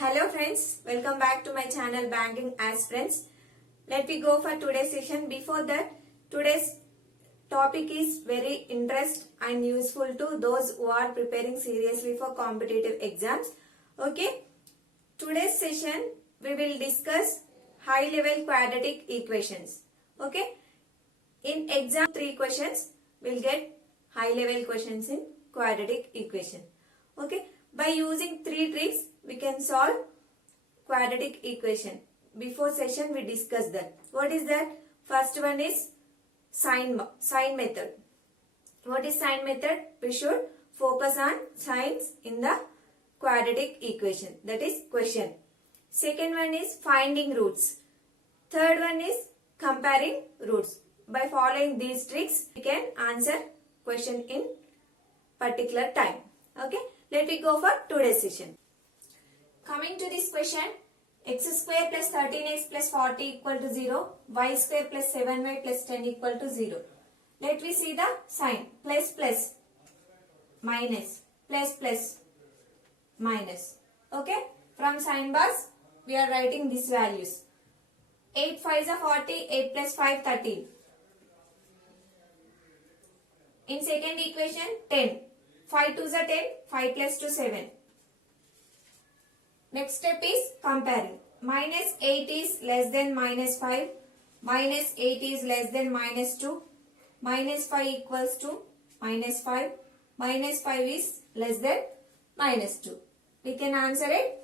Hello friends, welcome back to my channel Banking Aspirants. Let me go for today's session. Before that, today's topic is very interest and useful to those who are preparing seriously for competitive exams. Okay, today's session we will discuss high level quadratic equations. Okay, in exam 3 questions we'll get high level questions in quadratic equation. Okay, by using 3 tricks we can solve quadratic equation. Before session we discussed that. What is that? First one is sign method. What is sign method? We should focus on signs in the quadratic equation. That is question. Second one is finding roots. Third one is comparing roots. By following these tricks we can answer question in particular time. Okay, let me go for today's session. Coming to this question, x square plus 13x plus 40 equal to 0, y square plus 7y plus 10 equal to 0. Let me see the sign. Plus plus minus plus plus minus. Okay, from sign bars we are writing these values. 8 5s are 40, 8 plus 5 13. In second equation 10. 5 2s are 10, 5 plus 2 7. Next step is comparing. Minus 8 is less than minus 5. Minus 8 is less than minus 2. Minus 5 equals to minus 5. Minus 5 is less than minus 2. We can answer it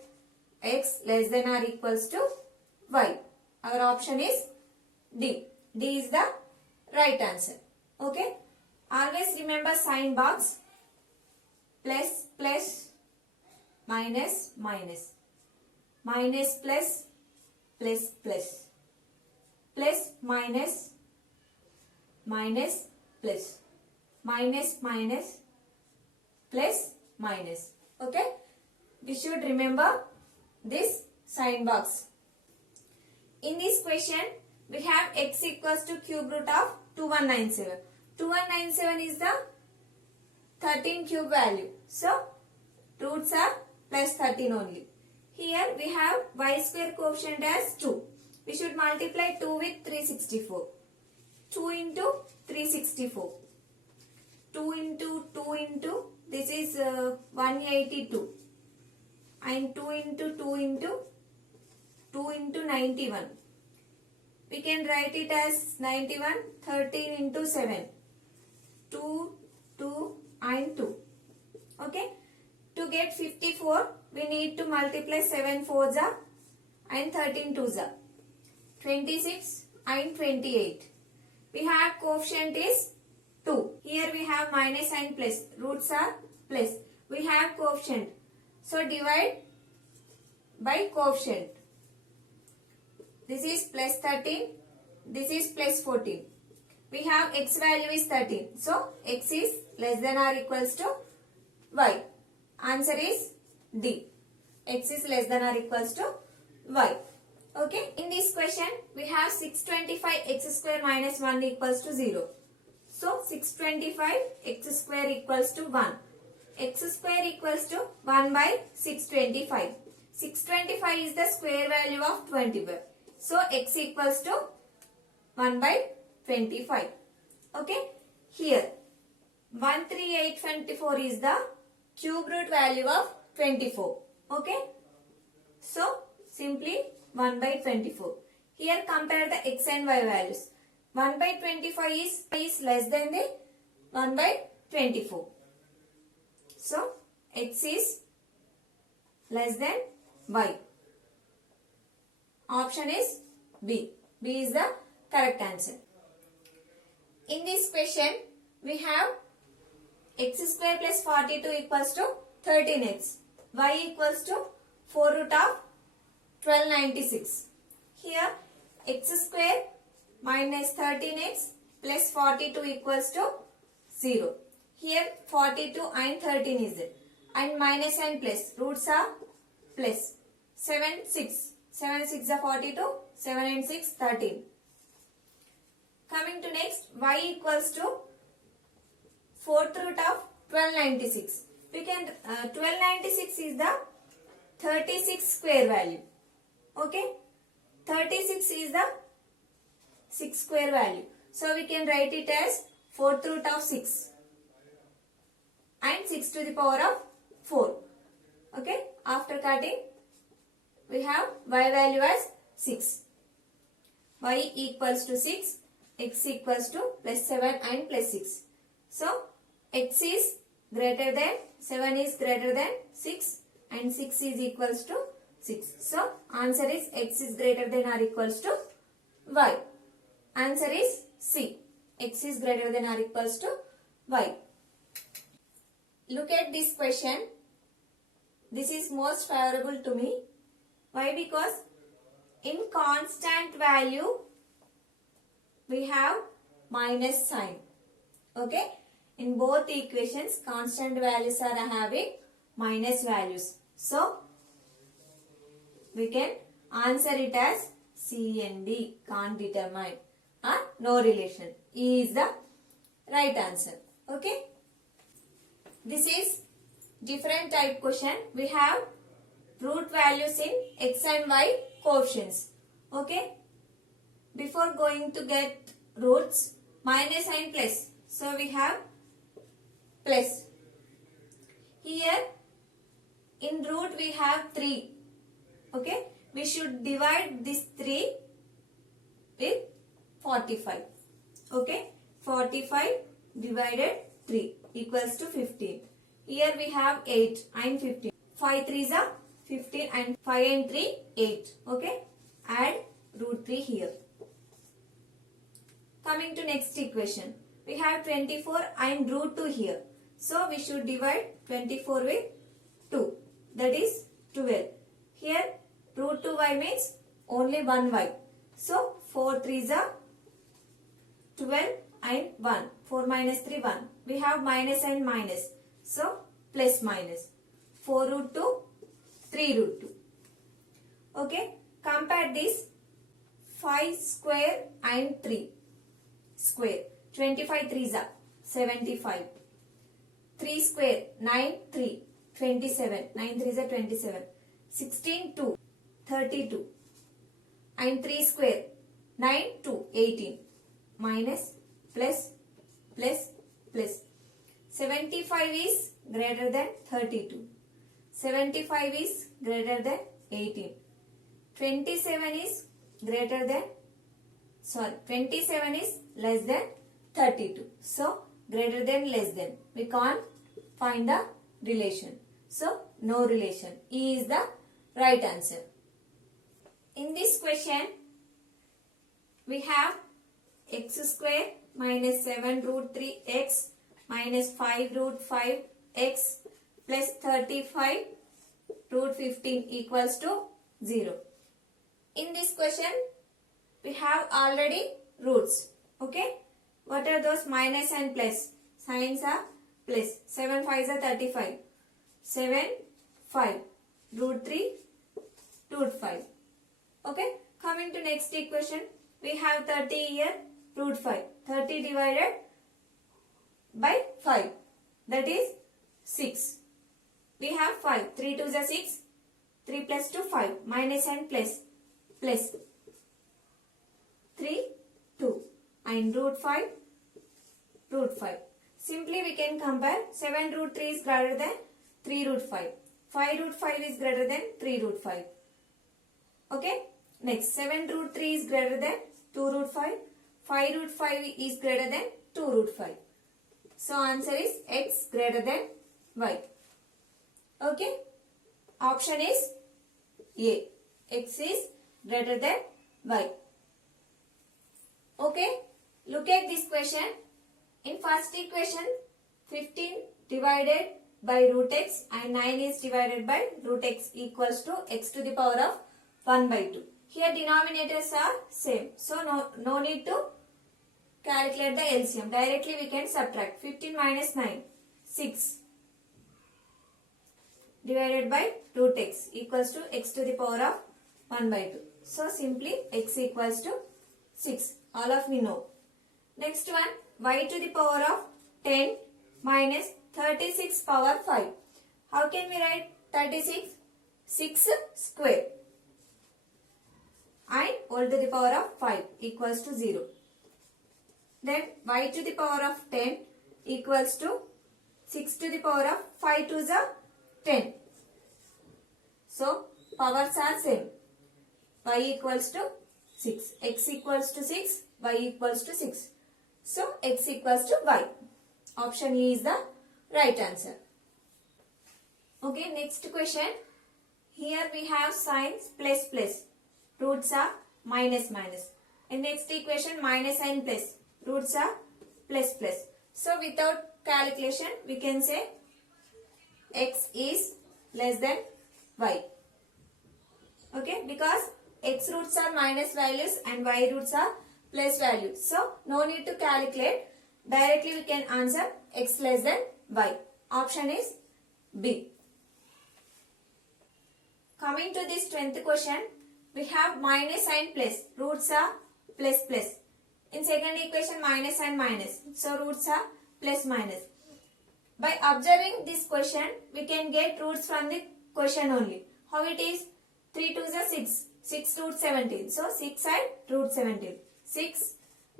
x less than or equals to y. Our option is D. D is the right answer. Okay. Always remember sign box. Plus plus minus minus. Minus plus plus plus. Plus minus minus plus. Minus minus plus minus. Okay. We should remember this sign box. In this question we have x equals to cube root of 2197. 2197 is the 13 cube value. So roots are plus 13 only. Here we have y square coefficient as 2. We should multiply 2 with 364. 2 into 364. 2 into 2 into this is 182. And 2 into 2 into 2 into 91. We can write it as 91. 13 into 7. 2, 2 and 2. Okay. To get 54, we need to multiply 7 4s and 13 2s. 26 and 28. We have coefficient is 2. Here we have minus and plus. Roots are plus. We have coefficient. So divide by coefficient. This is plus 13. This is plus 14. We have x value is 13. So x is less than or equals to y. Answer is D. X is less than or equals to y. Okay. In this question we have 625 x square minus 1 equals to 0. So 625 x square equals to 1. X square equals to 1 by 625. 625 is the square value of 25. So x equals to 1 by 25. Okay. Here 13824 is the cube root value of 24. Okay. So simply 1 by 24. Here compare the x and y values. 1 by 25 is less than the 1 by 24. So x is less than y. Option is B. B is the correct answer. In this question we have x square plus 42 equals to 13x. Y equals to 4 root of 1296. Here x square minus 13x plus 42 equals to 0. Here 42 and 13 is it. And minus and plus. Roots are plus. 7 6. 7 6 are 42. 7 and 6 13. Coming to next, y equals to 4th root of 1296. We can 1296 is the 36 square value. Okay, 36 is the 6 square value. So we can write it as 4th root of 6 and 6 to the power of 4. Okay, after cutting we have y value as 6. Y equals to 6, x equals to plus 7 and plus 6. So x is greater than 7 is greater than 6 and 6 is equals to 6. So answer is x is greater than or equals to y. Answer is C. X is greater than or equals to y. Look at this question. This is most favorable to me. Why? Because in constant value we have minus sign. Okay. In both equations constant values are having minus values. So we can answer it as C and D, can't determine, or no relation. E is the right answer. Okay. This is different type question. We have root values in x and y coefficients. Okay. Before going to get roots, minus and plus. So we have plus. Here in root we have 3. Okay. We should divide this 3 with 45. Okay. 45 divided 3 equals to 15. Here we have 8 and 15. 5 3s are 15 and 5 and 3 8. Okay. Add root 3 here. Coming to next equation. We have 24 and root 2 here. So we should divide 24 with 2. That is 12. Here root 2y means only 1y. So 4 3s are 12 and 1. 4 minus 3 1. We have minus and minus. So plus minus. 4 root 2, 3 root 2. Okay. Compare this 5 square and 3 square. 25 3s are 75. 3 square 9 3 27. 9 3s are 27. 16 2 32. And 3 square 9 2 18. Minus plus plus plus. 75 is greater than 32. 75 is greater than 18. 27 is greater than 27 is less than 32. So greater than less than. We can't find the relation. So no relation. E is the right answer. In this question we have x square minus 7 root 3 x minus 5 root 5 x plus 35 root 15 equals to 0. In this question we have already roots. Okay. What are those? Minus and plus. Signs are plus. 7 5s are 35. 7 5 root 3 root 5. Okay. Coming to next equation. We have 30 here root 5. 30 divided by 5. That is 6. We have 5. 3 2s are 6. 3 plus 2 5. Minus and plus. Plus 3 2. And root 5 root 5. Simply we can compare 7 root 3 is greater than 3 root 5. 5 root 5 is greater than 3 root 5. Okay. Next 7 root 3 is greater than 2 root 5. 5 root 5 is greater than 2 root 5. So answer is x greater than y. Okay. Option is A. X is greater than y. Okay. Look at this question. In first equation 15 divided by root x and 9 is divided by root x equals to x to the power of 1 by 2. Here denominators are same. So no need to calculate the LCM. Directly we can subtract. 15 minus 9. 6 divided by root x equals to x to the power of 1 by 2. So simply x equals to 6. All of we know. Next one, y to the power of 10 minus 36 power 5. How can we write 36? 6 square and whole to the power of 5 equals to 0. Then y to the power of 10 equals to 6 to the power of 5 to the 10. So powers are same. Y equals to 6. X equals to 6. Y equals to 6. So x equals to y. Option E is the right answer. Okay, next question. Here we have signs plus plus. Roots are minus minus. In next equation minus and plus. Roots are plus plus. So without calculation we can say x is less than y. Okay, because x roots are minus values and y roots are plus values. So no need to calculate. Directly we can answer x less than y. Option is B. Coming to this 10th question, we have minus and plus. Roots are plus plus. In second equation minus and minus. So roots are plus minus. By observing this question, we can get roots from the question only. How it is? 3 to the 6. 6 root 17. So 6 and root 17. 6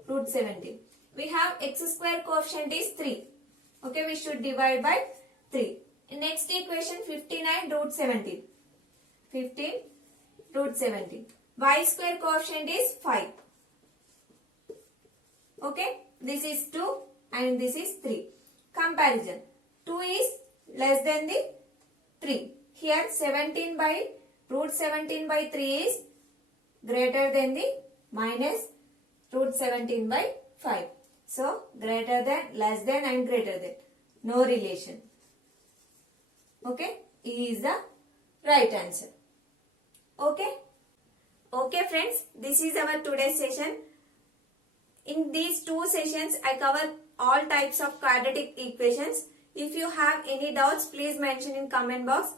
root 17. We have x square coefficient is 3. Okay, we should divide by 3. In next equation 59 root 17. 15 root 17. Y square coefficient is 5. Okay, this is 2 and this is 3. Comparison. 2 is less than the 3. Here 17 by root 17 by 3 is greater than the minus root 17 by 5. So greater than, less than and greater than. No relation. Okay, E is the right answer. Okay. Okay friends, this is our today's session. In these two sessions, I cover all types of quadratic equations. If you have any doubts, please mention in comment box.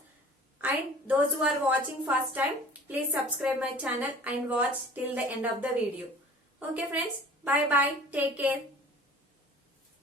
And those who are watching first time, please subscribe my channel and watch till the end of the video. Okay friends, bye bye. Take care.